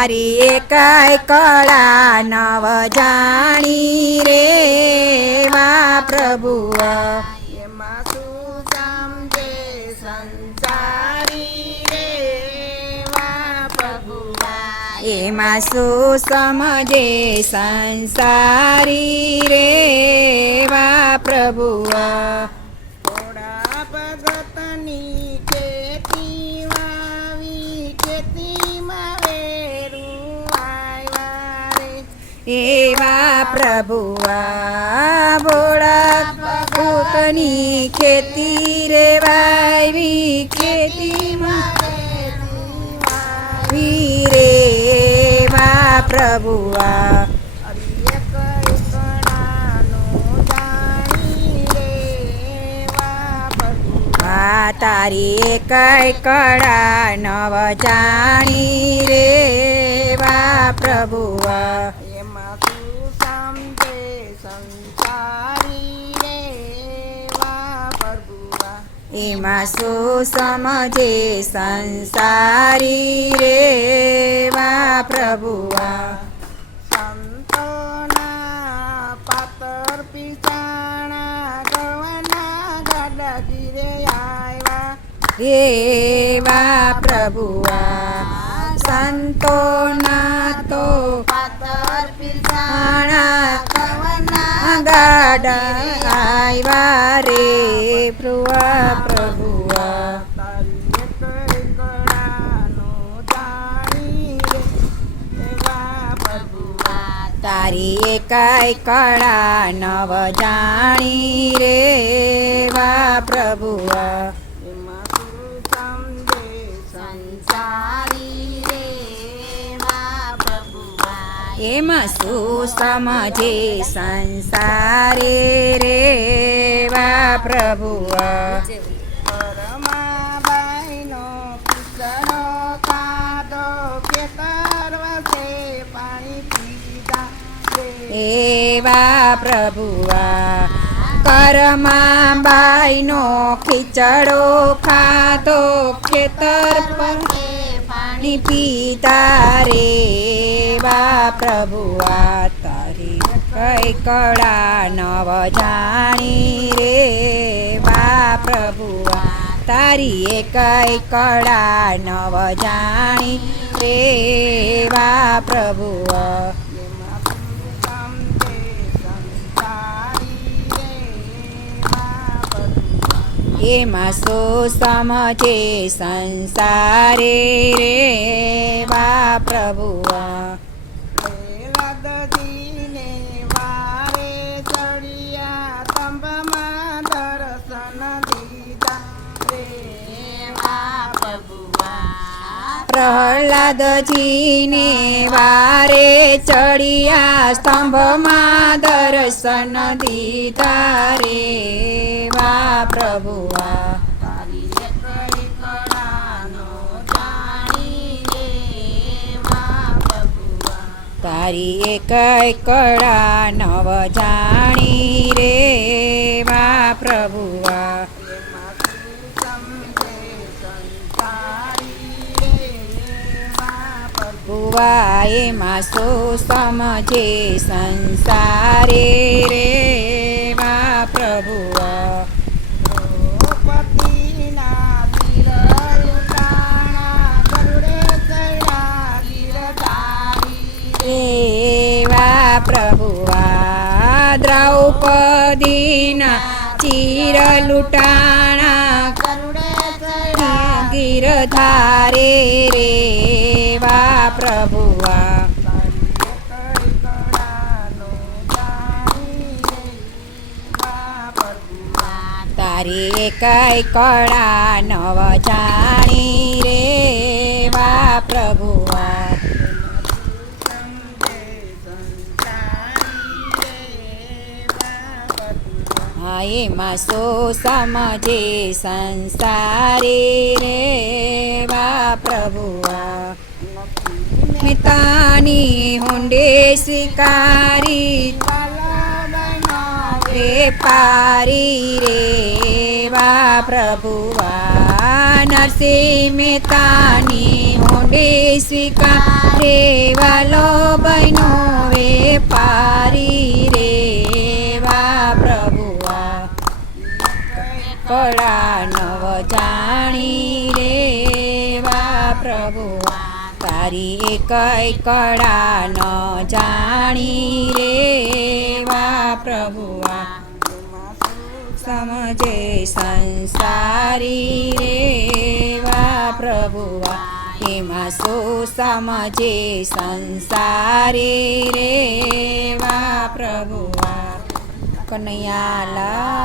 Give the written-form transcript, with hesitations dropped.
તારી એકાય કળા નવ જાણી રે વા પ્રભુઆ એમાં શું સમજે સંસારી રે વા પ્રભુઆ એમાં શું સમજે સંસારી રે વા પ્રભુઆ થોડા ભગતની ખેતી વાવી ખેતીમાં વેરું આવ્યા રે એવા પ્રભુઆ ભોળા ભૂતની ખેતી રે વાવી ખેતીમાં વાવી રે વા પ્રભુઆ તારી એકાય કળા નવ જાણી રે વા પ્રભુઆ એમાં શું સમજે સંસારી રે વા પ્રભુઆ એમાં શું સમજે સંસારી રે વા પ્રભુઆ સંતોના પાતર પીચાણા ગવાના ગાડા ગીરે આવ્યા એવા પ્રભુઆ સંતોના તો પાતર આણા પીચાણા ગાડા આવ્યા રે પ્રભુઆ પ્રભુઆ તારી એકાય કળા નવ જાણી રે વા પ્રભુઆ એમાં શું સમજે સંસારી રે વા પ્રભુઆ એમાં શું સમજે સંસારે રે વા પ્રભુઆ પરમાબાઈનો કિસ્સો કાઢો ખેતર વસે પાણી પીધા એવા પ્રભુઆ કરમાબાઈનો ખીચડો ખાધો ખેતર પર પાણી પીતા રે વા પ્રભુઆ તારી કઈ કળા નવ જાણી રે વા પ્રભુઆ તારી એકાય કળા નવ જાણી રે વા પ્રભુઆ એમાં શું સમજે સંસારે રે વા પ્રભુઆ લદજીને વારે ચડિયા તંબમાં દર્શન દીધા રે વા પ્રભુઆ પ્રહલાદજીને વારે ચડિયા સ્તંભમાં દર્શન દીધા રે વા પ્રભુઆ તારી એકઈ કળાનો જાણી રે વા પ્રભુઆ તારી એકાય કળા નવ જાણી રે વા પ્રભુઆ એમાં શું સમજે સંસારી રે વા પ્રભુઆ ભુવા એમાં શું સમજે સંસારે રે વા પ્રભુઆ દ્રૌપદીના તીર લૂંટાણા ગરુડે ચડ્યા ગિરધારી એવા પ્રભુઆ દ્રૌપદીના ચીર લૂંટાણા ગરુડે ચડ્યા ગિરધારે રે વા પ્રભુઆ તારી એકાય કળા નવ જાણી રે વા પ્રભુઆ હા એમાં શું સમજે સંસારે રે વા પ્રભુઆ મિતાની હુંડે શિકારી વેપારી રે વા પ્રભુઆ નરસિંહ મહેતાની હુંડે સ્વીકારે વાલો બહેનો વેપારી રે વા પ્રભુઆ કળા નવ જાણી રે વા પ્રભુઆ તારી એકય કળા ન જાણી રે વા પ્રભુઆ સમજે સંસારી રે વા પ્રભુઆ એમાં શું સમજે સંસારી રે વા પ્રભુઆ કનૈયાલા